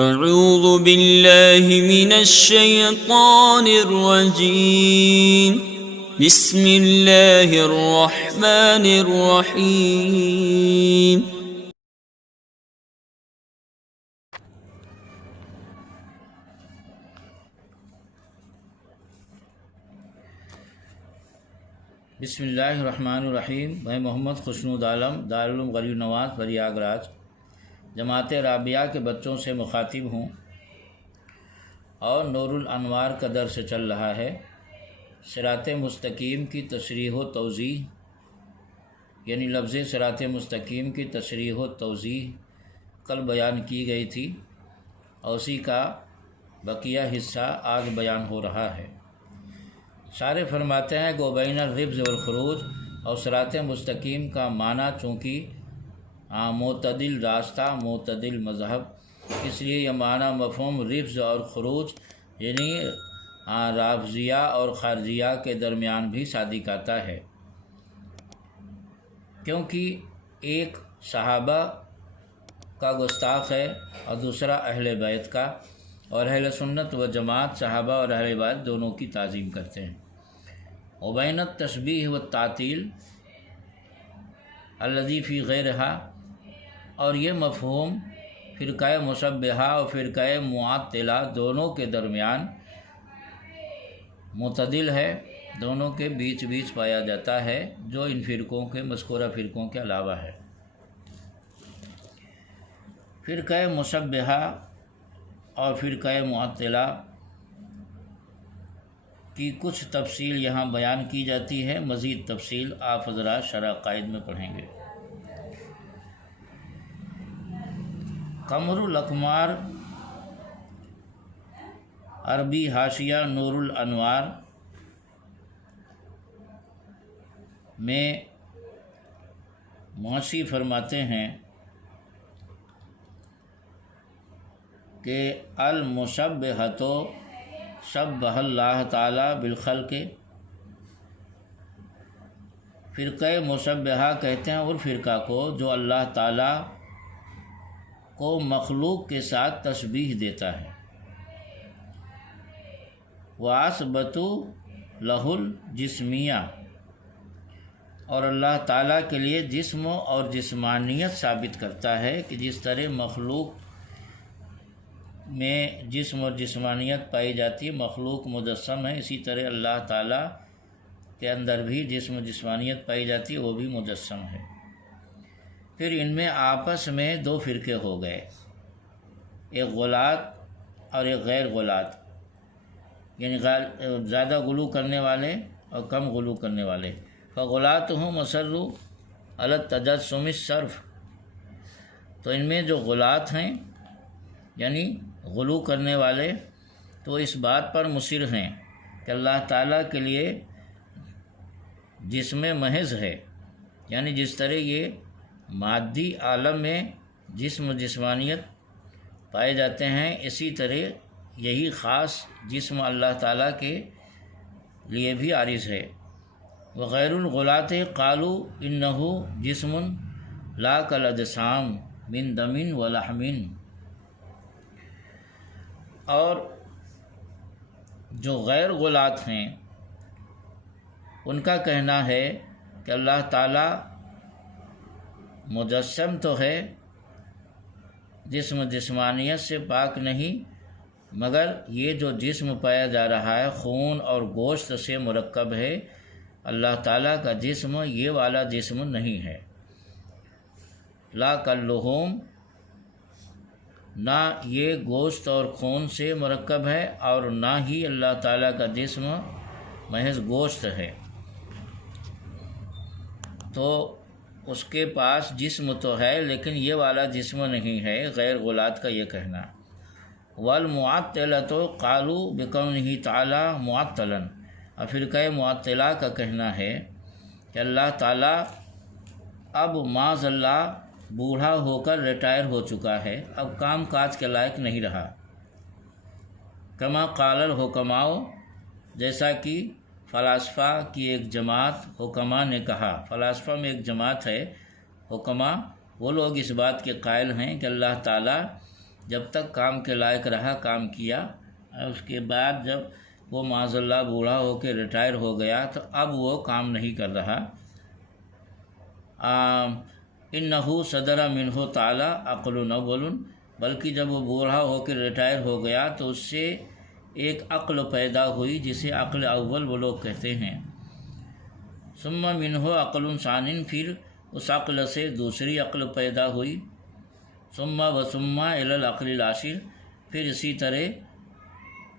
اعوذ باللہ من الشیطان الرجیم بسم اللہ الرحمن الرحیم بسم اللہ الرحمن الرحیم۔ میں محمد خوشنود عالم دارالعلوم غریب نواز پریاگ راج جماعت رابعہ کے بچوں سے مخاطب ہوں اور نور الانوار کا درس چل رہا ہے۔ صراط مستقیم کی تشریح و توضیح، یعنی لفظ صراط مستقیم کی تشریح و توضیح کل بیان کی گئی تھی اور اسی کا بقیہ حصہ آج بیان ہو رہا ہے۔ شارح فرماتے ہیں کہ بین الربز والخروج، اور صراط مستقیم کا معنی چونکہ معتدل راستہ، معتدل مذہب، اس لیے یہ معنی مفہوم ربز اور خروج یعنی رافضیہ اور خارجیہ کے درمیان بھی صادق آتا ہے، کیونکہ ایک صحابہ کا گستاخ ہے اور دوسرا اہل بیت کا، اور اہل سنت و جماعت صحابہ اور اہل بیت دونوں کی تعظیم کرتے ہیں۔ وبین التشبیہ والتعطیل الذی فی غیرہا، اور یہ مفہوم فرقہ مشبہہ اور فرقہ معطلہ دونوں کے درمیان معتدل ہے، دونوں کے بیچ بیچ پایا جاتا ہے، جو ان فرقوں کے مذکورہ فرقوں کے علاوہ ہے۔ فرقہ مشبہہ اور فرقہ معطلہ کی کچھ تفصیل یہاں بیان کی جاتی ہے، مزید تفصیل آپ حضرات شرح قائد میں پڑھیں گے۔ قمر الاقمار، عربی حاشیہ نور الانوار میں معاشی فرماتے ہیں کہ المشبہۃ شبہ اللہ تعالی بالخلق، فرقہ مشبہہ کہتے ہیں اور فرقہ کو جو اللہ تعالیٰ کو مخلوق کے ساتھ تشبیہ دیتا ہے۔ وَأَثْبَتُوا لَهُ الْجِسْمِیَّہ، اور اللہ تعالیٰ کے لیے جسم اور جسمانیت ثابت کرتا ہے کہ جس طرح مخلوق میں جسم اور جسمانیت پائی جاتی ہے، مخلوق مجسم ہے، اسی طرح اللہ تعالیٰ کے اندر بھی جسم و جسمانیت پائی جاتی ہے، وہ بھی مجسم ہے۔ پھر ان میں آپس میں دو فرقے ہو گئے، ایک غلاۃ اور ایک غیر غلاۃ، یعنی زیادہ غلو کرنے والے اور کم غلو کرنے والے۔ فغلاۃہم اصروا علی التجسم الصرف، تو ان میں جو غلاۃ ہیں یعنی غلو کرنے والے، تو اس بات پر مصر ہیں کہ اللہ تعالیٰ کے لیے جسم محض ہے، یعنی جس طرح یہ مادی عالم میں جسم و جسمانیت پائے جاتے ہیں، اسی طرح یہی خاص جسم اللہ تعالیٰ کے لیے بھی عارض ہے۔ وغیر الغلاۃ قالوا انہ جسم لا کالاجسام من دم ولحم، اور جو غیر غلاۃ ہیں ان کا کہنا ہے کہ اللہ تعالیٰ مجسم تو ہے، جسم جسمانیت سے پاک نہیں، مگر یہ جو جسم پایا جا رہا ہے خون اور گوشت سے مرکب ہے، اللہ تعالیٰ کا جسم یہ والا جسم نہیں ہے۔ لا کاللحوم، نہ یہ گوشت اور خون سے مرکب ہے، اور نہ ہی اللہ تعالیٰ کا جسم محض گوشت ہے، تو اس کے پاس جسم تو ہے لیکن یہ والا جسم نہیں ہے، غیر غلاۃ کا یہ کہنا۔ والمعطلۃ قالوا بکونہ تعالی معطلا، اور فرقہ معطلہ کا کہنا ہے کہ اللہ تعالیٰ اب معاذ اللہ بوڑھا ہو کر ریٹائر ہو چکا ہے، اب کام کاج کے لائق نہیں رہا۔ کما قال الحکماء، جیسا کہ فلاسفہ کی ایک جماعت حکماء نے کہا، فلاسفہ میں ایک جماعت ہے حکماء، وہ لوگ اس بات کے قائل ہیں کہ اللہ تعالیٰ جب تک کام کے لائق رہا کام کیا، اس کے بعد جب وہ معاذ اللہ بوڑھا ہو کے ریٹائر ہو گیا تو اب وہ کام نہیں کر رہا۔ انہو صدر منہ تعالی عقل اول، بلکہ جب وہ بوڑھا ہو کے ریٹائر ہو گیا تو اس سے ایک عقل پیدا ہوئی جسے عقل اول وہ لوگ کہتے ہیں۔ ثم منہ عقل ثانی، پھر اس عقل سے دوسری عقل پیدا ہوئی۔ ثم الی العقل العاشر، پھر اسی طرح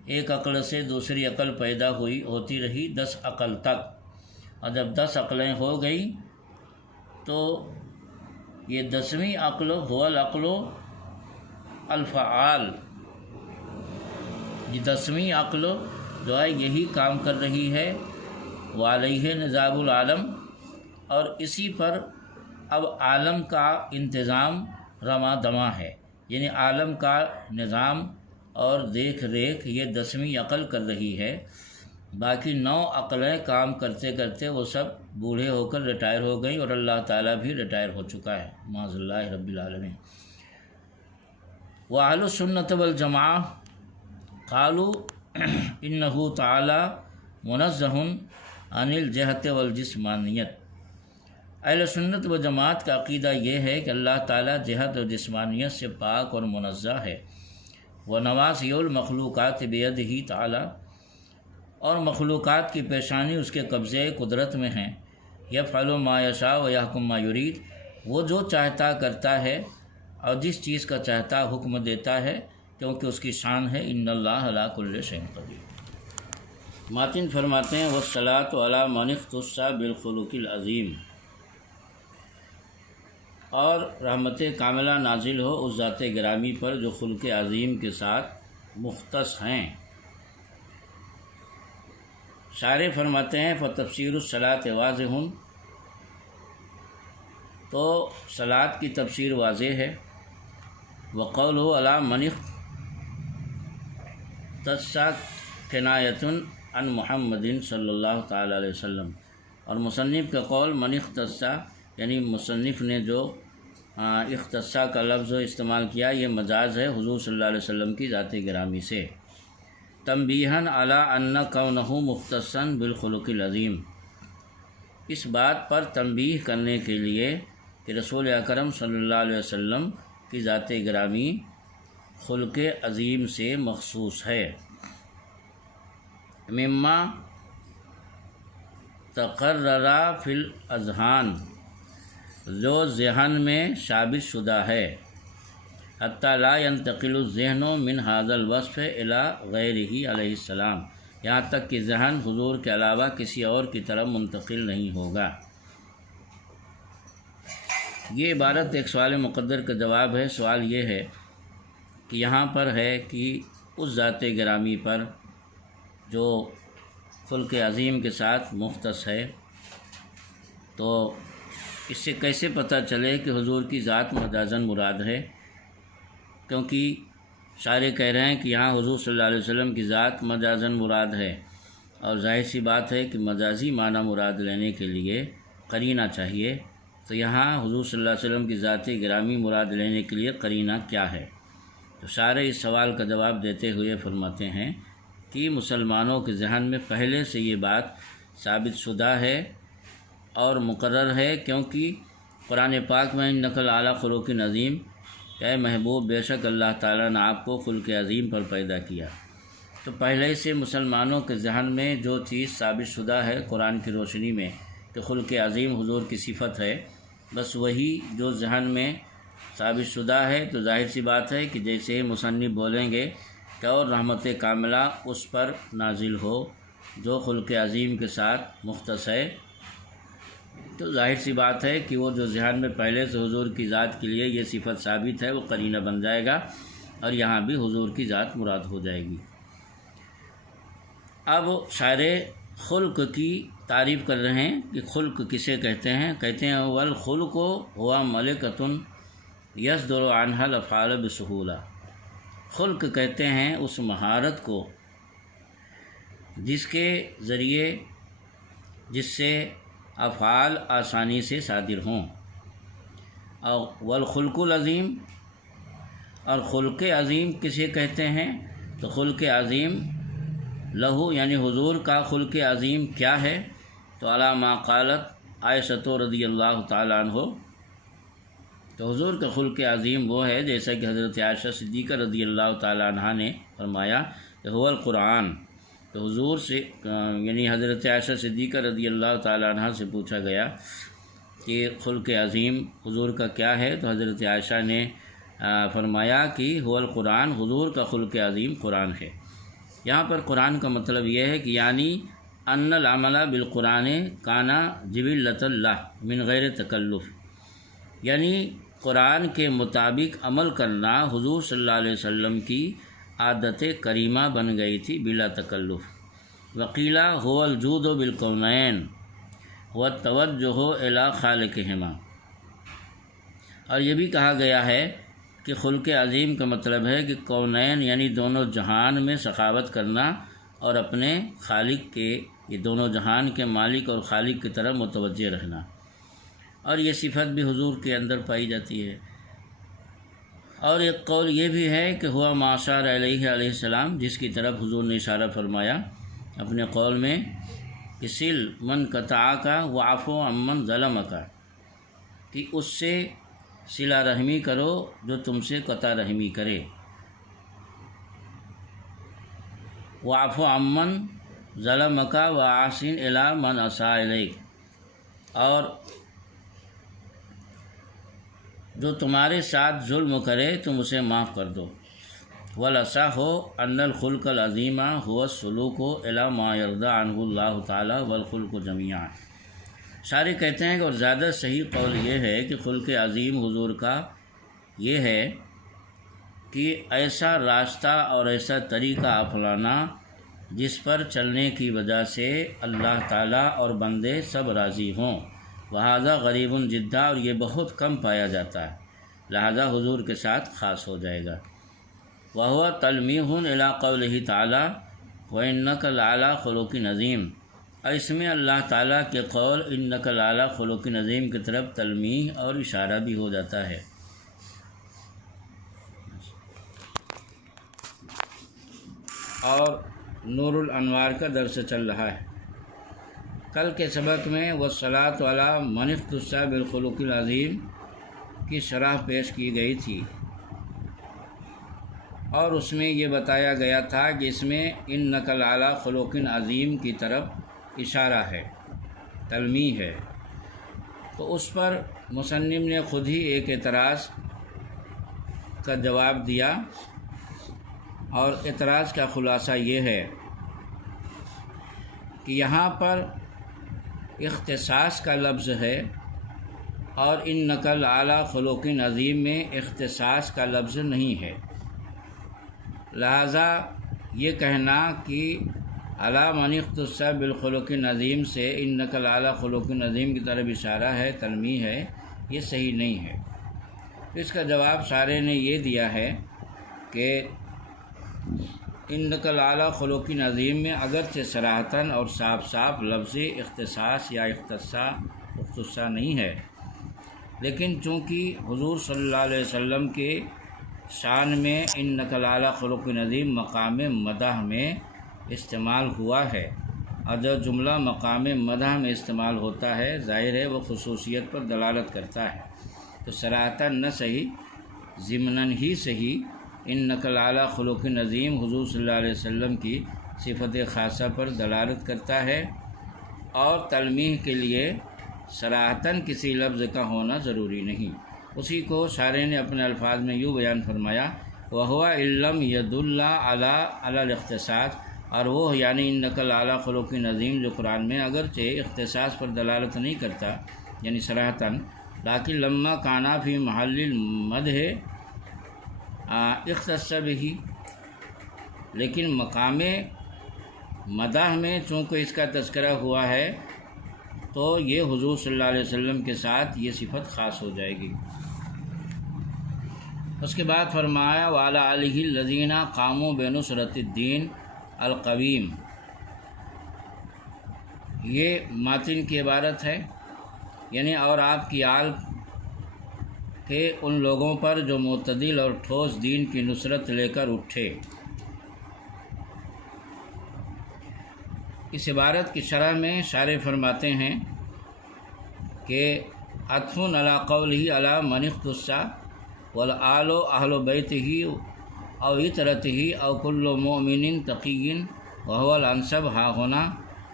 ایک عقل سے دوسری عقل پیدا ہوتی رہی 10 عقل تک، اور جب 10 عقلیں ہو گئی تو یہ 10ویں عقل هو العقل الفعال، یہ 10ویں عقل جو ہے یہی کام کر رہی ہے، وعلیہ نظام العالم، اور اسی پر اب عالم کا انتظام رواں دواں ہے، یعنی عالم کا نظام اور دیکھ ریکھ یہ 10ویں عقل کر رہی ہے۔ باقی 9 عقلیں کام کرتے کرتے وہ سب بوڑھے ہو کر ریٹائر ہو گئیں، اور اللہ تعالیٰ بھی ریٹائر ہو چکا ہے، معاذ اللہ رب العالمین۔ وَأَهْلُ السُّنَّةِ وَالْجَمَاعَةِ قَالُوا إِنَّهُ تَعَالَى مُنَزَّهٌ عَنِ الْجِهَةِ وَالْجِسْمَانِيَّةِ۔ اہل سنت و جماعت کا عقیدہ یہ ہے کہ اللہ تعالیٰ جہت اور جسمانیت سے پاک اور منزہ ہے۔ وَنَوَاصِيُ الْمَخْلُوقَاتِ بِيَدِهِ تَعَالَى، اور مخلوقات کی پیشانی اس کے قبضے قدرت میں ہیں۔ یفعل ما یشاء ویحکم ما یرید، وہ جو چاہتا کرتا ہے اور جس چیز کا چاہتا حکم دیتا ہے، کیونکہ اس کی شان ہے ان اللہ علی کل شیء قدیر۔ ماتن فرماتے ہیں والصلاۃ علی من اختص بالخلق العظیم، اور رحمت کاملہ نازل ہو اس ذات گرامی پر جو خلق عظیم کے ساتھ مختص ہیں۔ شارح فرماتے ہیں فتفسیر الصلاۃ واضح، تو صلاۃ کی تفسیر واضح ہے۔ وقولہ علی من اختص کنایۃ عن محمد صلی اللہ تعالی علیہ وسلم، اور مصنف کا قول من اختص، یعنی مصنف نے جو اختص کا لفظ استعمال کیا یہ مجاز ہے حضور صلی اللہ علیہ وسلم کی ذات گرامی سے۔ تنبیہاً علی ان کونہ مختصا بالخلق العظیم، اس بات پر تنبیہ کرنے کے لیے کہ رسول اکرم صلی اللہ علیہ وسلم کی ذات گرامی خلق عظیم سے مخصوص ہے۔ مما تقرر فی الاذہان، جو ذہن میں ثابت شدہ ہے، حتی لا ينتقل الذہن من هذا الوصف الى غیرہ علیہ السلام، یہاں تک کہ ذہن حضور کے علاوہ کسی اور کی طرف منتقل نہیں ہوگا۔ یہ عبارت ایک سوال مقدر کا جواب ہے۔ سوال یہ ہے کہ یہاں پر ہے کہ اس ذات گرامی پر جو خلق عظیم کے ساتھ مختص ہے، تو اس سے کیسے پتہ چلے کہ حضور کی ذات مجازاً مراد ہے؟ کیونکہ شاعر کہہ رہے ہیں کہ یہاں حضور صلی اللہ علیہ وسلم کی ذات مجازاً مراد ہے، اور ظاہر سی بات ہے کہ مجازی معنی مراد لینے کے لیے قرینہ چاہیے، تو یہاں حضور صلی اللہ علیہ وسلم کی ذات گرامی مراد لینے کے لیے قرینہ کیا ہے؟ تو شاعر اس سوال کا جواب دیتے ہوئے فرماتے ہیں کہ مسلمانوں کے ذہن میں پہلے سے یہ بات ثابت شدہ ہے اور مقرر ہے، کیونکہ قرآن پاک میں نقل اعلیٰ خلق عظیم، اے محبوب بے شک اللہ تعالیٰ نے آپ کو خلق عظیم پر پیدا کیا۔ تو پہلے سے مسلمانوں کے ذہن میں جو چیز ثابت شدہ ہے قرآن کی روشنی میں کہ خلق عظیم حضور کی صفت ہے، بس وہی جو ذہن میں ثابت شدہ ہے، تو ظاہر سی بات ہے کہ جیسے مصنف بولیں گے کہ اور رحمت کاملہ اس پر نازل ہو جو خلق عظیم کے ساتھ مختص ہے، تو ظاہر سی بات ہے کہ وہ جو ذہن میں پہلے سے حضور کی ذات کے لیے یہ صفت ثابت ہے وہ قرینہ بن جائے گا، اور یہاں بھی حضور کی ذات مراد ہو جائے گی۔ اب شاعر خلق کی تعریف کر رہے ہیں کہ خلق کسے کہتے ہیں؟ کہتے ہیں والخلق ہوا ملکۃ یصدر عنہا الافعال بسہولہ، خلق کہتے ہیں اس مہارت کو جس کے ذریعے جس سے افعال آسانی سے صادر ہوں۔ اور والخلق العظیم، اور خلق عظیم کسے کہتے ہیں؟ تو خلق عظیم لہو یعنی حضور کا خلق عظیم کیا ہے؟ تو علی ما قالت عائشہ رضی اللہ تعالیٰ عنہ، تو حضور کا خلق عظیم وہ ہے جیسا کہ حضرت عائشہ صدیقہ رضی اللہ تعالیٰ عنہ نے فرمایا کہ هو القرآن۔ تو حضور سے یعنی حضرت عائشہ صدیقہ رضی اللہ تعالیٰ عنہ سے پوچھا گیا کہ خلق عظیم حضور کا کیا ہے؟ تو حضرت عائشہ نے فرمایا کہ هو القرآن، حضور کا خلق عظیم قرآن ہے۔ یہاں پر قرآن کا مطلب یہ ہے کہ یعنی ان العمل بالقرآن کانا جبلۃ اللہ من غیر تکلف، یعنی قرآن کے مطابق عمل کرنا حضور صلی اللہ علیہ وسلم کی عادت کریمہ بن گئی تھی بلا تکلف۔ وقیلا هو الجود بالکونین والتوجہ الی خالقہما، اور یہ بھی کہا گیا ہے کہ خلق عظیم کا مطلب ہے کہ کونین یعنی دونوں جہان میں سخاوت کرنا اور اپنے خالق کے، یہ دونوں جہان کے مالک اور خالق کی طرف متوجہ رہنا، اور یہ صفت بھی حضور کے اندر پائی جاتی ہے۔ اور ایک قول یہ بھی ہے کہ ہوا ما اشار علیہ السلام، جس کی طرف حضور نے اشارہ فرمایا اپنے قول میں کہ سل من قطعک وعفو عمن ظلمک، کہ اس سے صلہ رحمی کرو جو تم سے قطع رحمی کرے، وعفو عمن ظلمک واحسن الی من اساء الیک، اور جو تمہارے ساتھ ظلم کرے تم اسے معاف کر دو۔ والاصح ان الخلق العظیم هو السلوک الی ما یرضی عنہ اللہ تعالی والخلق جمیعا۔ شارح کہتے ہیں کہ اور زیادہ صحیح قول یہ ہے کہ خلق عظیم حضور کا یہ ہے کہ ایسا راستہ اور ایسا طریقہ اپنانا جس پر چلنے کی وجہ سے اللہ تعالیٰ اور بندے سب راضی ہوں، وہذا غریب جدا، اور یہ بہت کم پایا جاتا ہے، لہذا حضور کے ساتھ خاص ہو جائے گا۔ وہو تلمیح الی قولہ تعالیٰ وانک لعلی خلق عظیم، اور اس میں اللہ تعالیٰ کے قول انک لعلی خلق عظیم کی طرف تلمیح اور اشارہ بھی ہو جاتا ہے۔ اور نور الانوار کا درس چل رہا ہے۔ کل کے سبق میں والصلاۃ علی من اختص بالخلق العظیم کی شرح پیش کی گئی تھی، اور اس میں یہ بتایا گیا تھا کہ اس میں انک لعلی خلق عظیم کی طرف اشارہ ہے، تلمیح ہے۔ تو اس پر مصنف نے خود ہی ایک اعتراض کا جواب دیا، اور اعتراض کا خلاصہ یہ ہے کہ یہاں پر اختصاص کا لفظ ہے، اور انک لعلی خلق عظیم میں اختصاص کا لفظ نہیں ہے، لہذا یہ کہنا کہ علی من اختص بالخلق عظیم سے انک لعلی خلق عظیم کی طرف اشارہ ہے، تلمیح ہے، یہ صحیح نہیں ہے۔ تو اس کا جواب شارح نے یہ دیا ہے کہ انک لعلی خلق عظیم میں اگرچہ صراحتاً اور صاف صاف لفظ اختصاص یا اختصاص نہیں ہے، لیکن چونکہ حضور صلی اللہ علیہ وسلم کے شان میں انک لعلی خلق عظیم مقام مدح میں استعمال ہوا ہے، اور جو جملہ مقام مدح میں استعمال ہوتا ہے ظاہر ہے وہ خصوصیت پر دلالت کرتا ہے، تو صراحتاً نہ صحیح ضمناً ہی صحیح انک لعلی خلق عظیم حضور صلی اللہ علیہ وسلم کی صفت خاصہ پر دلالت کرتا ہے، اور تلمیح کے لیے صراحتاً کسی لفظ کا ہونا ضروری نہیں۔ اسی کو شارح نے اپنے الفاظ میں یوں بیان فرمایا وَهُوَ إِلَّمْ يَدُلَّ عَلَى الاختصاص، اور وہ یعنی انک لعلی خلق عظیم جو قرآن میں اگرچہ اختصاص پر دلالت نہیں کرتا یعنی صراحتاً، لیکن لما کانا فی محل المدح اختص بہ، لیکن مقام مدح میں چونکہ اس کا تذکرہ ہوا ہے تو یہ حضور صلی اللہ علیہ وسلم کے ساتھ یہ صفت خاص ہو جائے گی۔ اس کے بعد فرمایا وعلی آلہ الذین قاموا بنصرۃ الدین القویم، یہ ماتن کی عبارت ہے، یعنی اور آپ کی آل کہ ان لوگوں پر جو معتدل اور ٹھوس دین کی نصرت لے کر اٹھے۔ اس عبارت کی شرح میں شارح فرماتے ہیں کہ عطف علی قولہ علی من اختص والآل اہل بیتہ او اطرتہ او کل مؤمن تقی وهو الانسب ہا ہونا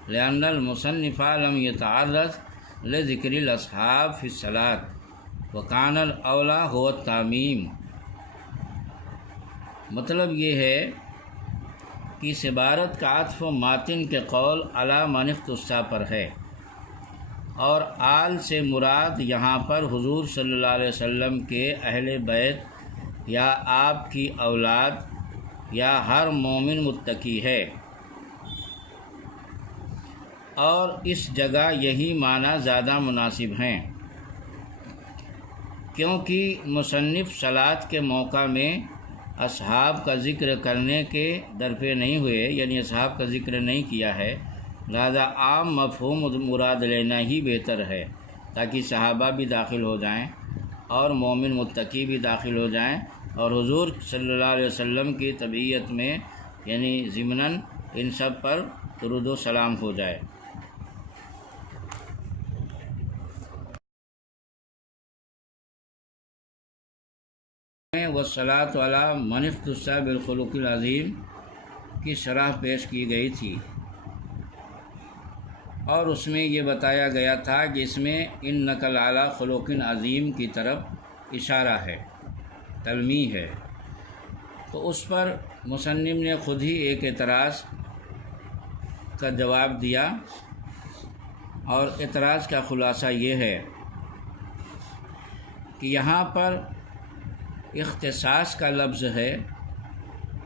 لأن المصنف لم يتعرض لذکر الاصحاب فی الصلاۃ وکان الاولی هو التعمیم۔ مطلب یہ ہے کہ اس عبارت کا عطف ماتن کے قول علی من اختص پر ہے، اور آل سے مراد یہاں پر حضور صلی اللہ علیہ وسلم کے اہل بیت یا آپ کی اولاد یا ہر مومن متقی ہے، اور اس جگہ یہی معنی زیادہ مناسب ہیں، کیونکہ مصنف صلاۃ کے موقع میں اصحاب کا ذکر کرنے کے درپے نہیں ہوئے، یعنی اصحاب کا ذکر نہیں کیا ہے، لہذا عام مفہوم مراد لینا ہی بہتر ہے تاکہ صحابہ بھی داخل ہو جائیں اور مومن متقی بھی داخل ہو جائیں، اور حضور صلی اللہ علیہ وسلم کی طبیعت میں یعنی ضمناً ان سب پر درود و سلام ہو جائے۔ والصلاۃ علی من اختص بالخلق العظیم کی شرح پیش کی گئی تھی، اور اس میں یہ بتایا گیا تھا کہ اس میں انک لعلی خلق عظیم کی طرف اشارہ ہے، تلمیح ہے، تو اس پر مصنف نے خود ہی ایک اعتراض کا جواب دیا، اور اعتراض کا خلاصہ یہ ہے کہ یہاں پر اختصاص کا لفظ ہے،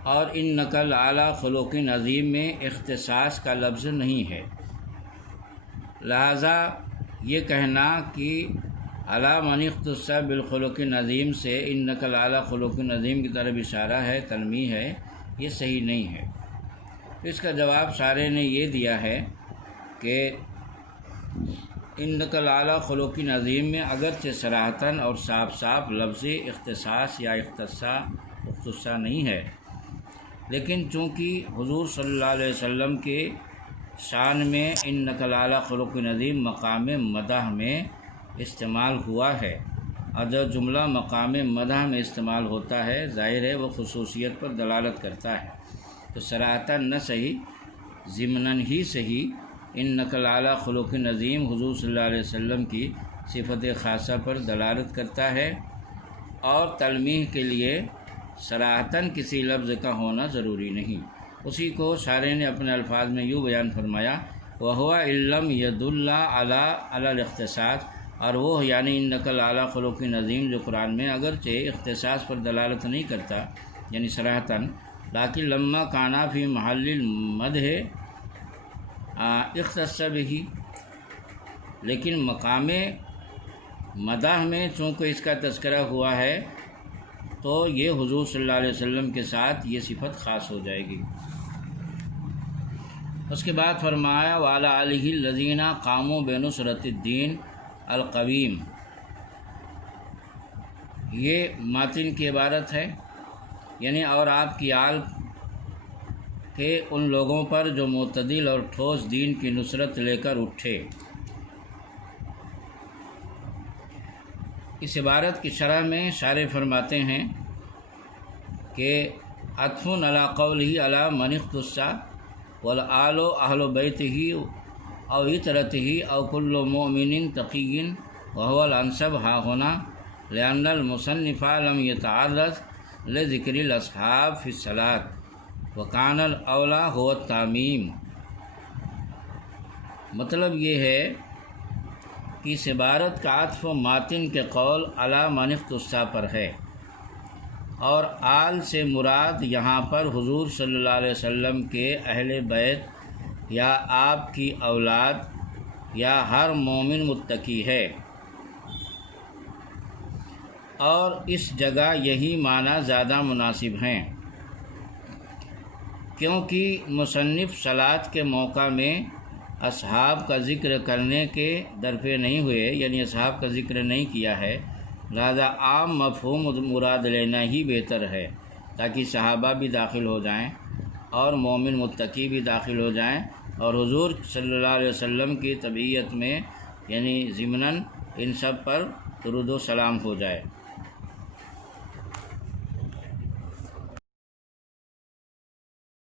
اور انک لعلی خلق عظیم میں اختصاص کا لفظ نہیں ہے، لہذا یہ کہنا کہ علی من اختص بالخلق عظیم سے انک لعلی خلق عظیم کی طرف اشارہ ہے، تلمیح ہے، یہ صحیح نہیں ہے۔ اس کا جواب شارح نے یہ دیا ہے کہ انک لعلی خلق عظیم میں اگرچہ صراحتاً اور صاف صاف لفظ اختصاص یا اختصاص نہیں ہے، لیکن چونکہ حضور صلی اللہ علیہ وسلم کے شان میں انک لعلی خلق عظیم مقام مدح میں استعمال ہوا ہے، اور جو جملہ مقام مدح میں استعمال ہوتا ہے ظاہر ہے وہ خصوصیت پر دلالت کرتا ہے، تو صراحتاً نہ صحیح ضمناً ہی صحیح انک لعلی خلق عظیم حضور صلی اللہ علیہ وسلم کی صفت خاصہ پر دلالت کرتا ہے، اور تلمیح کے لیے صراحتاً کسی لفظ کا ہونا ضروری نہیں۔ اسی کو شارح نے اپنے الفاظ میں یوں بیان فرمایا، وَهُوَ إِن لَّمْ يَدُلَّ عَلَى الاختصاص، اور وہ یعنی انک لعلی خلق عظیم جو قرآن میں اگرچہ اختصاص پر دلالت نہیں کرتا یعنی صراحتاً، لیکن لما کانا فی محل المدح اختص بہ، لیکن مقام مدح میں چونکہ اس کا تذکرہ ہوا ہے تو یہ حضور صلی اللہ علیہ وسلم کے ساتھ یہ صفت خاص ہو جائے گی۔ اس کے بعد فرمایا وعلی آلہ الذین قاموا بنصرۃ الدین القویم، یہ ماتن کی عبارت ہے، یعنی اور آپ کی آل کہ ان لوگوں پر جو معتدل اور ٹھوس دین کی نصرت لے کر اٹھے۔ اس عبارت کی شرح میں شارح فرماتے ہیں کہ عطف علی قولہ علی من اختص والآل اہل بیتہ او اطرتہ او کل مؤمن تقی وهو الانسب ہا ہونا لأن المصنف لم يتعرض لذکر الاصحاب فی الصلاۃ وکان الاولی هو التعمیم۔ مطلب یہ ہے کہ اس عبارت کا عطف ماتن کے قول علی من اختص پر ہے، اور آل سے مراد یہاں پر حضور صلی اللہ علیہ وسلم کے اہل بیت یا آپ کی اولاد یا ہر مومن متقی ہے، اور اس جگہ یہی معنی زیادہ مناسب ہیں، کیونکہ مصنف صلاۃ کے موقع میں اصحاب کا ذکر کرنے کے درپے نہیں ہوئے، یعنی اصحاب کا ذکر نہیں کیا ہے، لہذا عام مفہوم مراد لینا ہی بہتر ہے تاکہ صحابہ بھی داخل ہو جائیں اور مومن متقی بھی داخل ہو جائیں اور حضور صلی اللہ علیہ وسلم کی طبیعت میں یعنی ضمناً ان سب پر درود و سلام ہو جائے۔